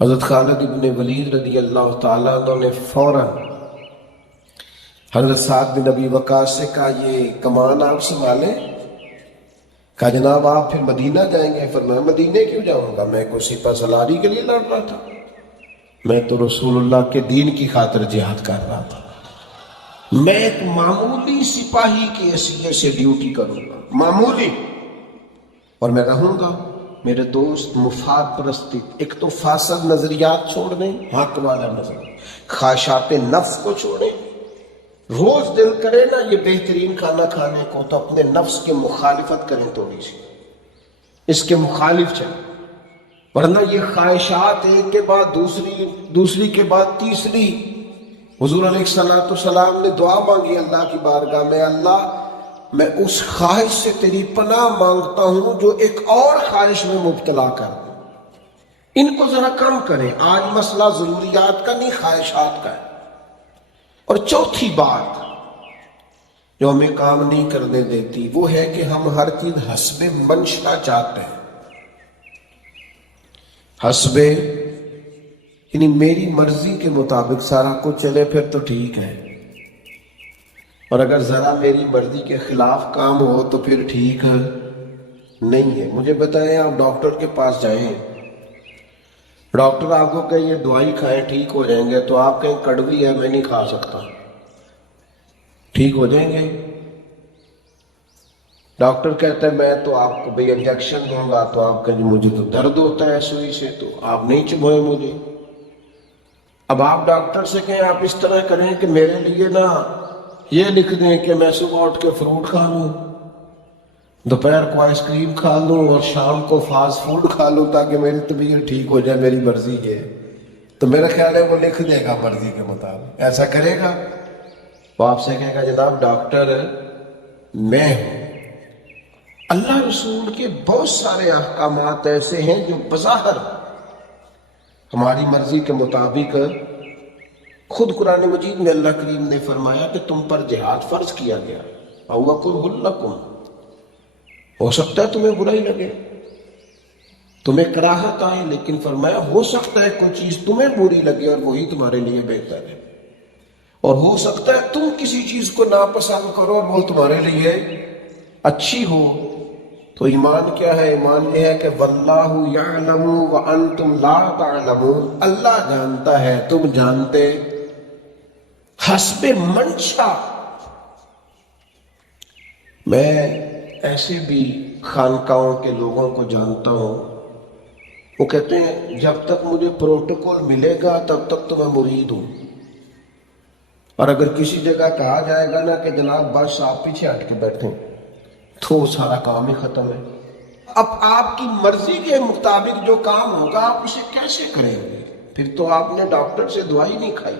حضرت خالد ابن ولید رضی اللہ تعالیٰ عنہ نے فوراً حضرت سعد بن ابی وقاص سے کہا یہ کمان آپ سنبھالیں. کہا جناب آپ پھر مدینہ جائیں گے؟ فرمایا مدینے کیوں جاؤں گا، میں کوئی سپہ سالاری کے لیے لڑ رہا تھا، میں تو رسول اللہ کے دین کی خاطر جہاد کر رہا تھا. میں ایک معمولی سپاہی کی حیثیت سے ڈیوٹی کروں گا، معمولی، اور میں رہوں گا. میرے دوست مفاد پرستی، ایک تو فاسد نظریات چھوڑ دیں، حق والا نظر، خواہشات نفس کو چھوڑیں. روز دل کرے نا یہ بہترین کھانا کھانے کو تو اپنے نفس کے مخالفت کریں، تھوڑی سی اس کے مخالف چلیں، ورنہ یہ خواہشات ایک کے بعد دوسری کے بعد تیسری. حضور علیہ السلام نے دعا مانگی اللہ کی بارگاہ میں، اللہ میں اس خواہش سے تیری پناہ مانگتا ہوں جو ایک اور خواہش میں مبتلا کر دے، ان کو ذرا کم کریں. آج مسئلہ ضروریات کا نہیں، خواہشات کا ہے. اور چوتھی بات جو ہمیں کام نہیں کرنے دیتی وہ ہے کہ ہم ہر چیز حسب منشا چاہتے ہیں. حسب یعنی میری مرضی کے مطابق سارا کچھ چلے پھر تو ٹھیک ہے، اور اگر ذرا میری مرضی کے خلاف کام ہو تو پھر ٹھیک ہے نہیں ہے. مجھے بتائیں آپ ڈاکٹر کے پاس جائیں، ڈاکٹر آپ کو کہیں یہ دوائی کھائیں ٹھیک ہو جائیں گے، تو آپ کہیں کڑوی ہے میں نہیں کھا سکتا، ٹھیک ہو جائیں گے؟ ڈاکٹر کہتا ہے میں تو آپ کو بھئی انجیکشن دوں گا، تو آپ کہیں مجھے تو درد ہوتا ہے سوئی سے، تو آپ نہیں چبھوئیں مجھے. اب آپ ڈاکٹر سے کہیں آپ اس طرح کریں کہ میرے لیے نا یہ لکھ دیں کہ میں صبح اٹھ کے فروٹ کھا لوں، دوپہر کو آئس کریم کھا لوں، اور شام کو فاسٹ فوڈ کھا لوں تاکہ میری طبیعت ٹھیک ہو جائے، میری مرضی ہے. تو میرا خیال ہے وہ لکھ دے گا مرضی کے مطابق. ایسا کرے گا؟ وہ آپ سے کہے گا جناب ڈاکٹر میں ہوں. اللہ رسول کے بہت سارے احکامات ایسے ہیں جو بظاہر ہماری مرضی کے مطابق، خود قرآن مجید میں اللہ کریم نے فرمایا کہ تم پر جہاد فرض کیا گیا، او کرہ لکم، ہو سکتا ہے تمہیں برائی لگے، تمہیں کراہت آئے، لیکن فرمایا ہو سکتا ہے کوئی چیز تمہیں بری لگے اور وہی تمہارے لیے بہتر ہے، اور ہو سکتا ہے تم کسی چیز کو ناپسند کرو اور وہ تمہارے لیے اچھی ہو. تو ایمان کیا ہے؟ ایمان یہ ہے کہ واللہ یعلم وانتم لا تعلمون، اللہ جانتا ہے تم جانتے. حسب منشا. میں ایسے بھی خانقاہوں کے لوگوں کو جانتا ہوں، وہ کہتے ہیں جب تک مجھے پروٹوکول ملے گا تب تک تو میں مرید ہوں، اور اگر کسی جگہ کہا جائے گا نا کہ جناب بس آپ پیچھے ہٹ کے بیٹھیں تو سارا کام ہی ختم ہے. اب آپ کی مرضی کے مطابق جو کام ہوگا آپ اسے کیسے کریں گے؟ پھر تو آپ نے ڈاکٹر سے دوائی نہیں کھائی.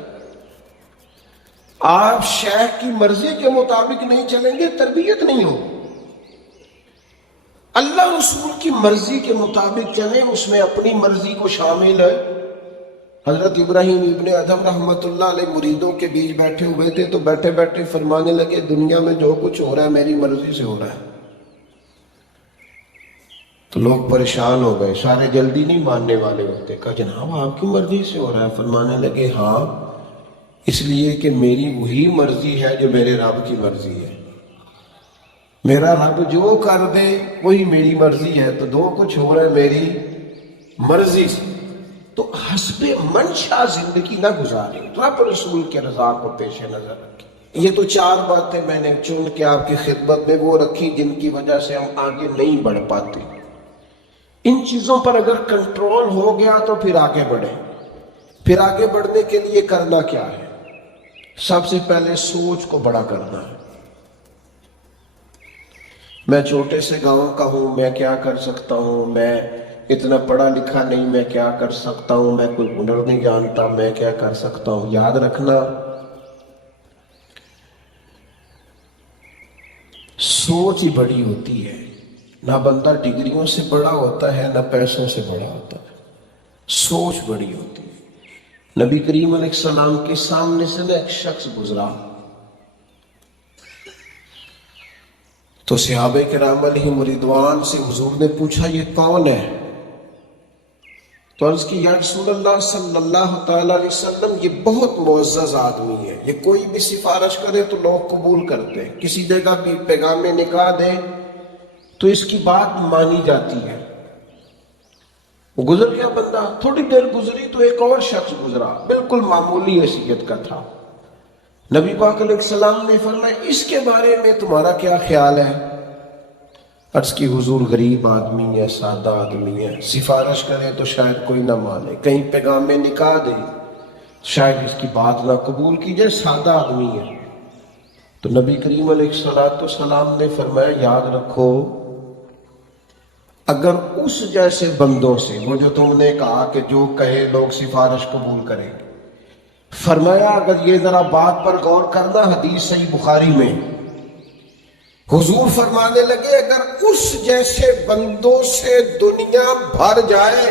آپ شیخ کی مرضی کے مطابق نہیں چلیں گے، تربیت نہیں ہوگی. اللہ رسول کی مرضی کے مطابق چلیں، اس میں اپنی مرضی کو شامل ہے. حضرت ابراہیم ابن ادھم رحمۃ اللہ علیہ مریدوں کے بیچ بیٹھے ہوئے تھے، تو بیٹھے بیٹھے فرمانے لگے دنیا میں جو کچھ ہو رہا ہے میری مرضی سے ہو رہا ہے. تو لوگ پریشان ہو گئے، سارے جلدی نہیں ماننے والے ہوتے. کہا جناب آپ کی مرضی سے ہو رہا ہے؟ فرمانے لگے ہاں، اس لیے کہ میری وہی مرضی ہے جو میرے رب کی مرضی ہے. میرا رب جو کر دے وہی میری مرضی ہے، تو جو کچھ ہو رہا ہے میری مرضی سے. تو حسب منشا زندگی نہ گزارے، رب رسول کے رضا کو پیش نظر رکھیں. یہ تو 4 باتیں میں نے چن کے آپ کی خدمت میں وہ رکھی جن کی وجہ سے ہم آگے نہیں بڑھ پاتے. ان چیزوں پر اگر کنٹرول ہو گیا تو پھر آگے بڑھیں. پھر آگے بڑھنے کے لیے کرنا کیا ہے؟ سب سے پہلے سوچ کو بڑا کرنا ہے. میں چھوٹے سے گاؤں کا ہوں، میں کیا کر سکتا ہوں؟ میں اتنا پڑھا لکھا نہیں، میں کیا کر سکتا ہوں؟ میں کوئی ہنر نہیں جانتا، میں کیا کر سکتا ہوں؟ یاد رکھنا سوچ ہی بڑی ہوتی ہے. نہ بندہ ڈگریوں سے بڑا ہوتا ہے، نہ پیسوں سے بڑا ہوتا ہے، سوچ بڑی ہوتی ہے. نبی کریم علیہ السلام کے سامنے سے ایک شخص گزرا، تو صحابہ کرام علیہم رضوان سے حضور نے پوچھا یہ کون ہے؟ تو عرض کی یا رسول اللہ صلی اللہ تعالی علیہ وسلم یہ بہت معزز آدمی ہے، یہ کوئی بھی سفارش کرے تو لوگ قبول کرتے ہیں، کسی جگہ بھی پیغام نکاح دے تو اس کی بات مانی جاتی ہے۔ وہ گزر گیا بندہ، تھوڑی دیر گزری تو ایک اور شخص گزرا، بالکل معمولی حیثیت کا تھا۔ نبی پاک علیہ السلام نے فرمایا اس کے بارے میں تمہارا کیا خیال ہے؟ عرض کی حضور غریب آدمی ہے، سادہ آدمی ہے، سفارش کرے تو شاید کوئی نہ مانے، کہیں پیغام میں نکاح دے شاید اس کی بات نہ قبول کی جائے، سادہ آدمی ہے۔ تو نبی کریم علیہ السلام نے فرمایا یاد رکھو، اگر اس جیسے بندوں سے، وہ جو تم نے کہا کہ جو کہے لوگ سفارش قبول کریں، فرمایا اگر یہ ذرا بات پر غور کرنا، حدیث صحیح بخاری میں حضور فرمانے لگے اگر اس جیسے بندوں سے دنیا بھر جائے،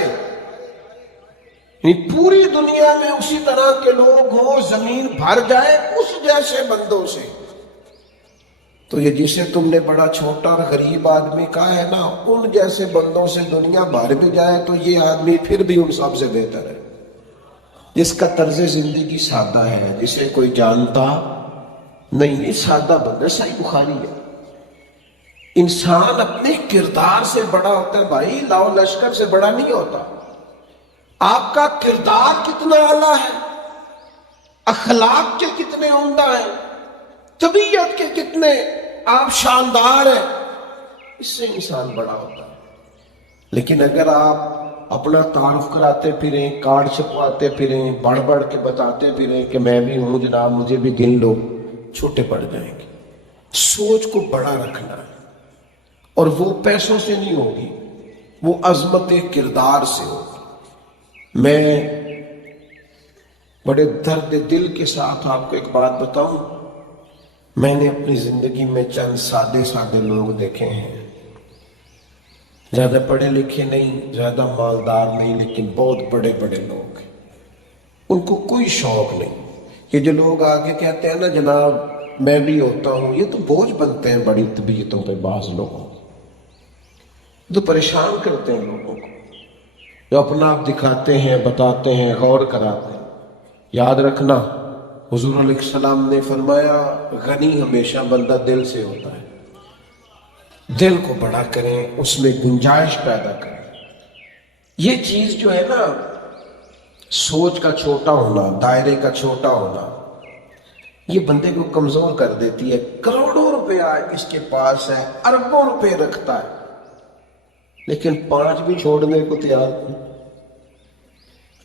یعنی پوری دنیا میں اسی طرح کے لوگ ہوں، زمین بھر جائے اس جیسے بندوں سے، تو یہ جسے تم نے بڑا چھوٹا اور غریب آدمی کہا ہے نا، ان جیسے بندوں سے دنیا بھر بھی جائے تو یہ آدمی پھر بھی ان سب سے بہتر ہے، جس کا طرز زندگی سادہ ہے، جسے کوئی جانتا نہیں، سادہ بندہ۔ صحیح بخاری ہے۔ انسان اپنے کردار سے بڑا ہوتا ہے بھائی، لاؤ لشکر سے بڑا نہیں ہوتا۔ آپ کا کردار کتنا اعلیٰ ہے، اخلاق کے کتنے عمدہ ہیں، طبیعت کے کتنے آپ شاندار ہیں، اس سے انسان بڑا ہوتا ہے۔ لیکن اگر آپ اپنا تعارف کراتے پھریں، کارڈ چھپواتے پھریں، بڑھ بڑھ کے بتاتے پھریں کہ میں بھی ہوں جناب، مجھے بھی گن لو، چھوٹے پڑ جائیں گے۔ سوچ کو بڑا رکھنا ہے، اور وہ پیسوں سے نہیں ہوگی، وہ عظمت کردار سے ہوگی۔ میں بڑے درد دل کے ساتھ آپ کو ایک بات بتاؤں، میں نے اپنی زندگی میں چند سادے سادے لوگ دیکھے ہیں، زیادہ پڑھے لکھے نہیں، زیادہ مالدار نہیں، لیکن بہت بڑے بڑے لوگ ہیں، ان کو کوئی شوق نہیں۔ یہ جو لوگ آگے کہتے ہیں نا جناب میں بھی ہوتا ہوں، یہ تو بوجھ بنتے ہیں بڑی طبیعتوں پہ بعض لوگوں، تو پریشان کرتے ہیں لوگوں کو، جو اپنا آپ دکھاتے ہیں، بتاتے ہیں، غور کراتے ہیں۔ یاد رکھنا حضور علیہ السلام نے فرمایا غنی ہمیشہ بندہ دل سے ہوتا ہے، دل کو بڑا کریں، اس میں گنجائش پیدا کریں۔ یہ چیز جو ہے نا، سوچ کا چھوٹا ہونا، دائرے کا چھوٹا ہونا، یہ بندے کو کمزور کر دیتی ہے۔ کروڑوں روپے اس کے پاس ہے، اربوں روپے رکھتا ہے، لیکن 5 بھی چھوڑنے کو تیار نہیں۔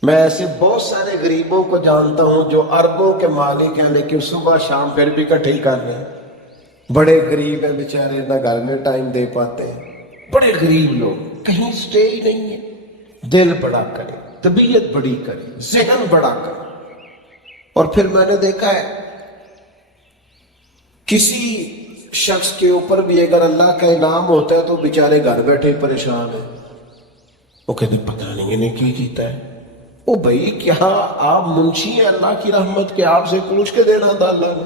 میں ایسے بہت سارے غریبوں کو جانتا ہوں جو اربوں کے مالک ہیں، لیکن صبح شام پھر بھی اکٹھے ہی کر رہے ہیں۔ بڑے غریب ہیں بیچارے، نہ گھر میں ٹائم دے پاتے ہیں، بڑے غریب لوگ، کہیں سٹے ہی نہیں ہے۔ دل بڑا کرے، طبیعت بڑی کرے، ذہن بڑا کرے۔ اور پھر میں نے دیکھا ہے کسی شخص کے اوپر بھی اگر اللہ کا انعام ہوتا ہے تو بیچارے گھر بیٹھے پریشان ہیں، وہ کہتے پتہ نہیں انہیں کی کیتا ہے۔ او بھائی کیا آپ منشی ہیں اللہ کی رحمت کے؟ آپ سے پوچھ کے دینا تھا اللہ نے،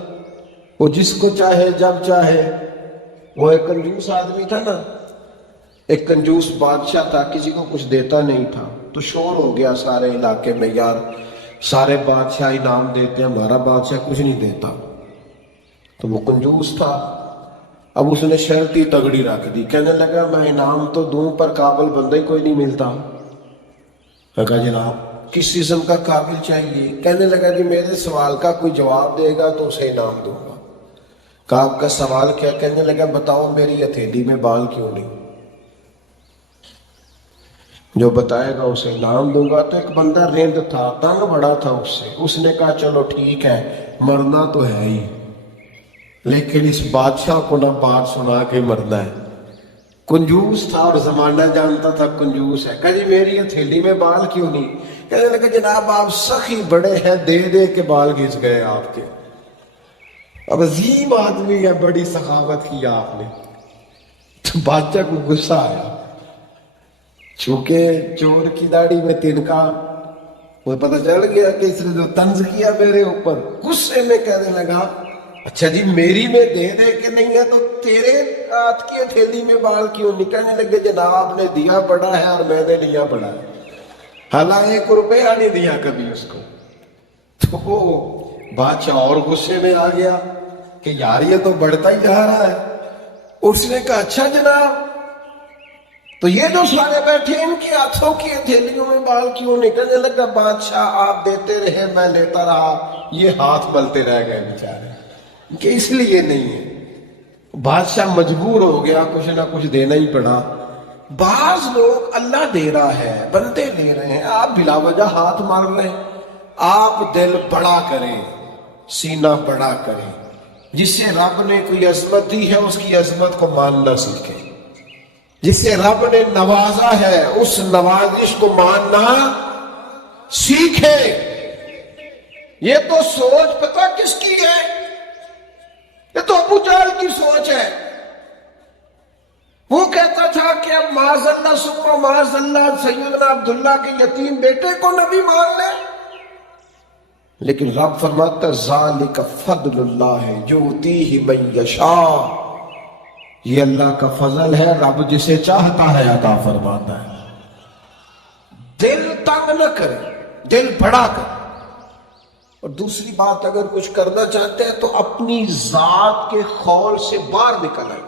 وہ جس کو چاہے جب چاہے۔ وہ ایک کنجوس آدمی تھا نا، ایک کنجوس بادشاہ تھا، کسی کو کچھ دیتا نہیں تھا، تو شور ہو گیا سارے علاقے میں یار سارے بادشاہ انعام دیتے ہیں، ہمارا بادشاہ کچھ نہیں دیتا۔ تو وہ کنجوس تھا، اب اس نے شرط ہی تگڑی رکھ دی، کہنے لگا میں انعام تو دوں پر قابل بندہ ہی کوئی نہیں ملتا۔ میں کہا جناب کس قسم کا قابل چاہیے؟ کہنے لگا جی میرے سوال کا کوئی جواب دے گا تو اسے انعام دوں گا۔ کہا آپ کا سوال کیا؟ کہنے لگا بتاؤ میری ہتھیلی میں بال کیوں نہیں؟ جو بتائے گا اسے انعام دوں گا۔ تو ایک بندہ رند تھا، تنگ بڑا تھا اس سے، اس نے کہا چلو ٹھیک ہے، مرنا تو ہے ہی، لیکن اس بادشاہ کو نہ بات سنا کے مرنا ہے۔ کنجوس تھا اور زمانہ جانتا تھا کنجوس ہے۔ کہا جی میری ہتھیلی میں بال کیوں نہیں؟ کہنے لگا جناب آپ سخی بڑے ہیں، دے دے کے بال گھس گئے آپ کے۔ اب عظیم آدمی ہے، بڑی سخاوت کی آپ نے۔ تو بادشاہ کو غصہ آیا، چونکہ چور کی داڑھی میں تنکا، وہ پتہ چل گیا کہ اس نے جو طنز کیا میرے اوپر، غصے میں کہنے لگا اچھا جی میری میں دے دے کے نہیں ہے تو تیرے ہاتھ کی ہتھیلی میں بال کیوں نہیں؟ کہنے لگے جناب نے دیا بڑا ہے اور میں نے لیا بڑا ہے۔ حالانکہ 1 روپیہ نہیں دیا کبھی اس کو. تو بادشاہ اور غصے میں آ گیا کہ یار یہ تو بڑھتا ہی جا رہا ہے. اس نے کہا اچھا جناب، تو یہ جو سارے بیٹھے ان کے ہاتھوں کی ہتھیلیوں میں بال کیوں نکلنے لگا؟ بادشاہ آپ دیتے رہے میں لیتا رہا، یہ ہاتھ ملتے رہ گئے بیچارے، کہ اس لیے نہیں ہے. بادشاہ مجبور ہو گیا، کچھ نہ کچھ دینا ہی پڑا. بعض لوگ اللہ دے رہا ہے، بندے دے رہے ہیں، آپ بلا وجہ ہاتھ مار رہے ہیں. آپ دل بڑا کریں، سینہ بڑا کریں. جس سے رب نے کوئی عظمت دی ہے اس کی عظمت کو ماننا سیکھیں. جس سے رب نے نوازا ہے اس نوازش کو ماننا سیکھیں. یہ تو سوچ پتہ کس کی ہے؟ یہ تو ابو جہل کی سوچ ہے. وہ کہتا تھا کہ اب معاذ اللہ ثم معاذ اللہ سیدنا عبداللہ کے یتیم بیٹے کو نبی مان لے. لیکن رب فرماتا ذالک فضل اللہ یؤتیہ من یشاء، یہ اللہ کا فضل ہے، رب جسے چاہتا ہے عطا فرماتا ہے. دل تنگ نہ کرے، دل بڑا کرے. اور دوسری بات، اگر کچھ کرنا چاہتے ہیں تو اپنی ذات کے خول سے باہر نکل آئے.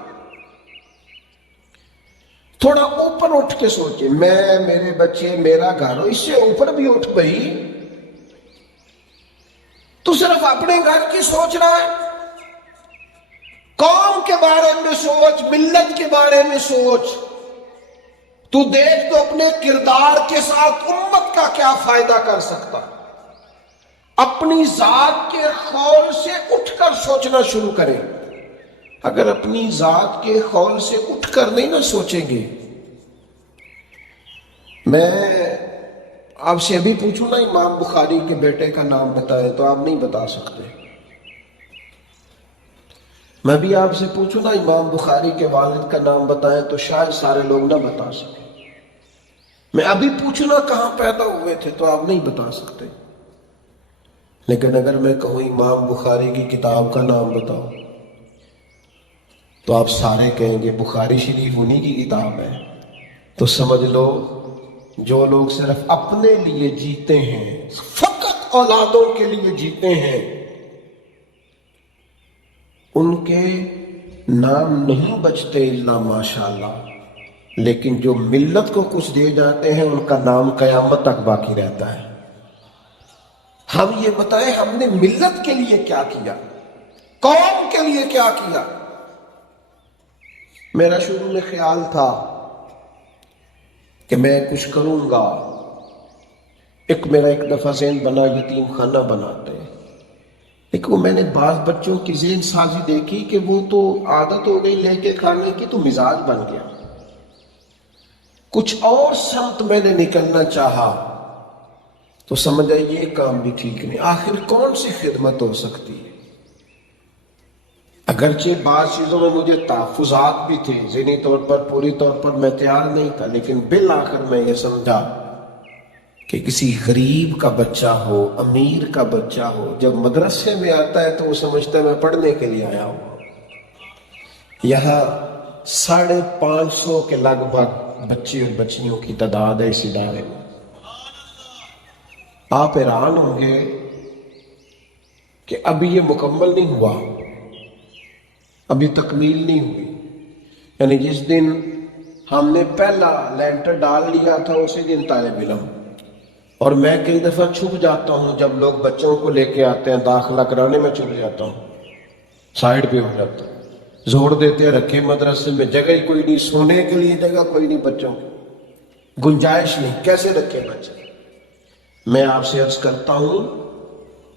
تھوڑا اوپر اٹھ کے سوچیں، میں، میرے بچے، میرا گھر، اس سے اوپر بھی اٹھ گئی تو صرف اپنے گھر کی سوچ رہا ہے. قوم کے بارے میں سوچ، ملت کے بارے میں سوچ. تو دیکھ تو اپنے کردار کے ساتھ امت کا کیا فائدہ کر سکتا. اپنی ذات کے خول سے اٹھ کر سوچنا شروع کریں. اگر اپنی ذات کے خول سے اٹھ کر نہیں نہ سوچیں گے. میں آپ سے ابھی پوچھوں نا امام بخاری کے بیٹے کا نام بتائیں تو آپ نہیں بتا سکتے. میں بھی آپ سے پوچھوں نا امام بخاری کے والد کا نام بتائیں تو شاید سارے لوگ نہ بتا سکیں. میں ابھی پوچھوں نا کہاں پیدا ہوئے تھے تو آپ نہیں بتا سکتے. لیکن اگر میں کہوں امام بخاری کی کتاب کا نام بتاؤ تو آپ سارے کہیں گے بخاری شریف انہی کی کتاب ہے. تو سمجھ لو جو لوگ صرف اپنے لیے جیتے ہیں، فقط اولادوں کے لیے جیتے ہیں، ان کے نام نہیں بچتے الا ماشاءاللہ. لیکن جو ملت کو کچھ دے جاتے ہیں ان کا نام قیامت تک باقی رہتا ہے. ہم یہ بتائیں ہم نے ملت کے لیے کیا کیا، قوم کے لیے کیا کیا. میرا شروع میں خیال تھا کہ میں کچھ کروں گا. میرا ایک دفعہ ذہن بنا یتیم خانہ بناتے ہیں. لیکن وہ میں نے بعض بچوں کی ذہن سازی دیکھی کہ وہ تو عادت ہو گئی لے کے کھانے کی تو مزاج بن گیا. کچھ اور سمت میں نے نکلنا چاہا تو سمجھا یہ کام بھی ٹھیک نہیں. آخر کون سی خدمت ہو سکتی ہے؟ اگرچہ بعض چیزوں میں مجھے تحفظات بھی تھے، ذہنی طور پر پوری طور پر میں تیار نہیں تھا، لیکن بالآخر میں یہ سمجھا کہ کسی غریب کا بچہ ہو، امیر کا بچہ ہو، جب مدرسے میں آتا ہے تو وہ سمجھتا ہے میں پڑھنے کے لیے آیا ہوں. یہاں 550 کے لگ بھگ بچے اور بچیوں کی تعداد ہے اس ادارے میں. آپ حیران ہوں گے کہ ابھی یہ مکمل نہیں ہوا، ابھی تکمیل نہیں ہوئی. یعنی جس دن ہم نے پہلا لینٹر ڈال لیا تھا اسی دن طالب علم. اور میں کئی دفعہ چھپ جاتا ہوں جب لوگ بچوں کو لے کے آتے ہیں داخلہ کرانے، میں چھپ جاتا ہوں، سائڈ پہ ہو جاتا ہوں. زور دیتے ہیں رکھے مدرسے میں، جگہ ہی کوئی نہیں، سونے کے لیے جگہ کوئی نہیں، بچوں کی گنجائش نہیں، کیسے رکھے بچے. میں آپ سے عرض کرتا ہوں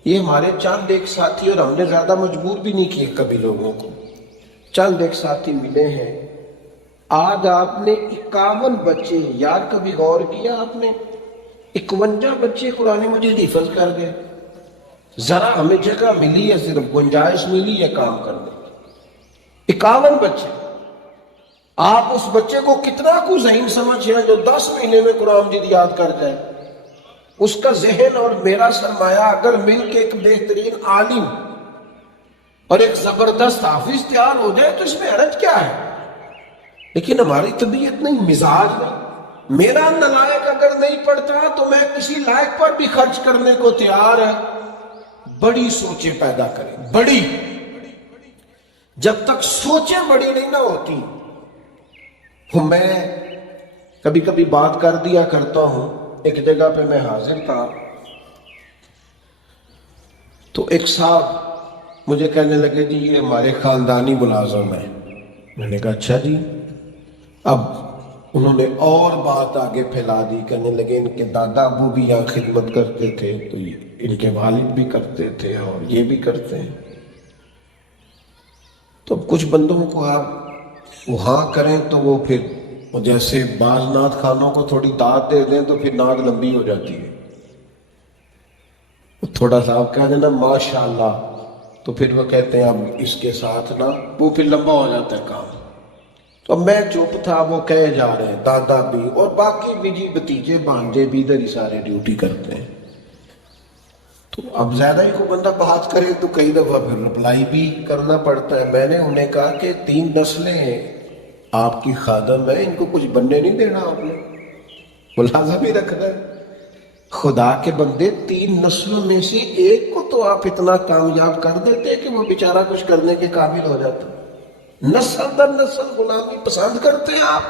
یہ ہمارے چند ایک ساتھی، اور ہم نے زیادہ مجبور بھی نہیں کیے کبھی لوگوں کو، چند ایک ساتھی ملے ہیں. آج آپ نے 51 بچے، یار کبھی غور کیا آپ نے 51 بچے قرآن مجید حفظ کر گئے. ذرا ہمیں جگہ ملی ہے، صرف گنجائش ملی ہے کام کرنے کی. 51 بچے. آپ اس بچے کو کتنا کو ذہین سمجھیں جو 10 مہینے میں قرآن مجید یاد کر جائے. اس کا ذہن اور میرا سرمایہ اگر مل کے ایک بہترین عالم اور ایک زبردست حافظ تیار ہو جائے تو اس میں حرج کیا ہے. لیکن ہماری طبیعت نہیں، مزاج نہیں. میرا نالائق اگر نہیں پڑھتا تو میں کسی لائق پر بھی خرچ کرنے کو تیار ہے. بڑی سوچیں پیدا کریں, بڑی. جب تک سوچیں بڑی نہیں نہ ہوتی. میں کبھی کبھی بات کر دیا کرتا ہوں. ایک جگہ پہ میں حاضر تھا تو ایک صاحب مجھے کہنے لگے جی یہ ہمارے خاندانی ملازم ہیں. میں نے کہا اچھا جی. اب انہوں نے اور بات آگے پھیلا دی, کہنے لگے ان کے دادا ابو بھی یہاں خدمت کرتے تھے تو ان کے والد بھی کرتے تھے اور یہ بھی کرتے ہیں. تو کچھ بندوں کو آپ وہاں کریں تو وہ پھر جیسے بعض نعت خانوں کو تھوڑی داد دے دیں تو پھر نعت لمبی ہو جاتی ہے. تھوڑا سا آپ کہہ دینا ماشاءاللہ تو پھر وہ کہتے ہیں اب اس کے ساتھ نا, وہ پھر لمبا ہو جاتا ہے کام. تو میں چپ تھا, وہ کہے جا رہے ہیں دادا بھی اور باقی بھی جی بھتیجے بھانجے بھی ادھر ہی سارے ڈیوٹی کرتے ہیں. تو اب زیادہ ہی کوئی بندہ بات کرے تو کئی دفعہ پھر رپلائی بھی کرنا پڑتا ہے. میں نے انہیں کہا کہ 3 نسلیں آپ کی خادم ہے, ان کو کچھ بننے نہیں دینا, آپ نے ملازم ہی رکھنا ہے. خدا کے بندے 3 نسلوں میں سے ایک کو تو آپ اتنا کامیاب کر دیتے کہ وہ بیچارہ کچھ کرنے کے قابل ہو جاتا. نسل در نسل غلامی پسند کرتے ہیں آپ.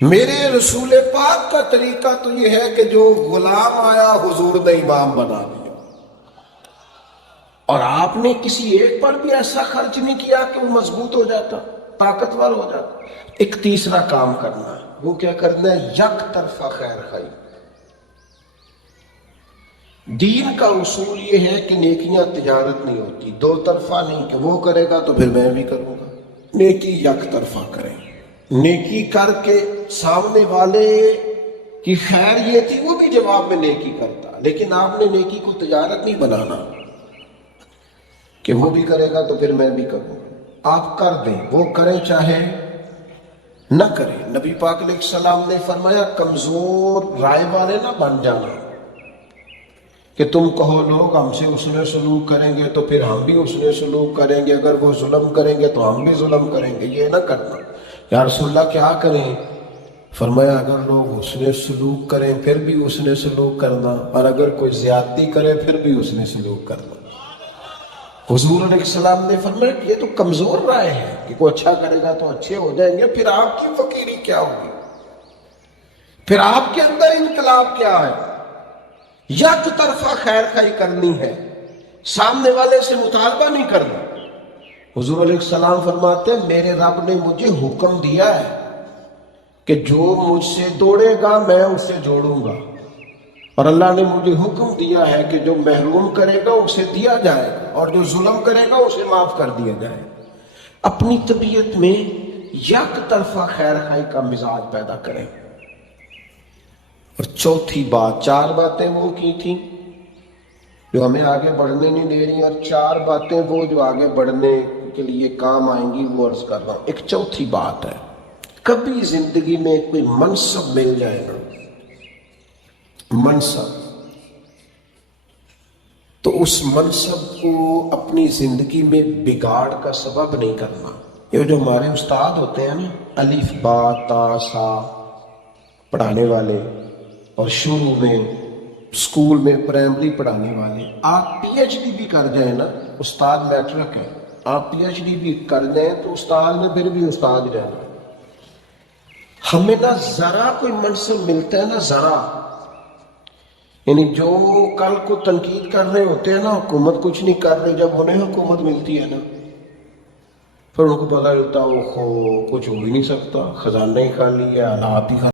میرے رسول پاک کا طریقہ تو یہ ہے کہ جو غلام آیا حضور نے امام بنا دیا, اور آپ نے کسی ایک پر بھی ایسا خرچ نہیں کیا کہ وہ مضبوط ہو جاتا, طاقتور ہو جاتا. ایک تیسرا کام کرنا ہے, وہ کیا کرنا ہے, یک طرفہ خیر خائی. دین کا اصول یہ ہے کہ نیکیاں تجارت نہیں ہوتی, 2 طرفہ نہیں کہ وہ کرے گا تو پھر میں بھی کروں گا. نیکی یک طرفہ کریں. نیکی کر کے سامنے والے کی خیر یہ تھی وہ بھی جواب میں نیکی کرتا, لیکن آپ نے نیکی کو تجارت نہیں بنانا کہ وہ بھی کرے گا تو پھر میں بھی کروں گا. آپ کر دیں, وہ کریں چاہے نہ کریں. نبی پاک علیہ السلام نے فرمایا کمزور رائے والے نہ بن جانا کہ تم کہو لوگ ہم سے حسن سلوک کریں گے تو پھر ہم بھی حسن سلوک کریں گے, اگر وہ ظلم کریں گے تو ہم بھی ظلم کریں گے. یہ نہ کرنا. یا رسول اللہ کیا کریں؟ فرمایا اگر لوگ حسن سلوک کریں پھر بھی حسن سلوک کرنا, اور اگر کوئی زیادتی کرے پھر بھی حسن سلوک کرنا. حضور علیہ السلام نے فرمایا کہ یہ تو کمزور رائے ہے کہ کوئی اچھا کرے گا تو اچھے ہو جائیں گے. پھر آپ کی فقیری کیا ہوگی؟ پھر آپ کے اندر انقلاب کیا ہے؟ یک طرفہ خیر خائی کرنی ہے, سامنے والے سے مطالبہ نہیں کرنا. حضور علیہ السلام فرماتے ہیں میرے رب نے مجھے حکم دیا ہے کہ جو مجھ سے دوڑے گا میں اسے جوڑوں گا, اور اللہ نے مجھے حکم دیا ہے کہ جو محروم کرے گا اسے دیا جائے گا, اور جو ظلم کرے گا اسے معاف کر دیا جائے گا. اپنی طبیعت میں یک طرفہ خیر خائی کا مزاج پیدا کریں. اور چوتھی بات, 4 باتیں وہ کی تھیں جو ہمیں آگے بڑھنے نہیں دے رہی, اور 4 باتیں وہ جو آگے بڑھنے کے لیے کام آئیں گی وہ عرض کر رہا ہوں. ایک چوتھی بات ہے, کبھی زندگی میں کوئی منصب مل جائے گا, منصب, تو اس منصب کو اپنی زندگی میں بگاڑ کا سبب نہیں کرنا. یہ جو ہمارے استاد ہوتے ہیں نا, الف با تا سا پڑھانے والے, اور شروع میں اسکول میں پرائمری پڑھانے والے, آپ پی ایچ ڈی بھی کر جائیں نا, استاد میٹرک ہے, آپ پی ایچ ڈی بھی کر جائیں تو استاد نے پھر بھی استاد رہنا. ہمیں نہ ذرا کوئی منصب ملتا ہے, نہ ذرا, یعنی جو کل کو تنقید کر رہے ہوتے ہیں نا حکومت کچھ نہیں کر رہی, جب انہیں حکومت ملتی ہے نا پھر ان کو پتہ چلتا ہے کچھ ہو ہی نہیں سکتا, خزانہ ہی خالی ہے, حالات ہی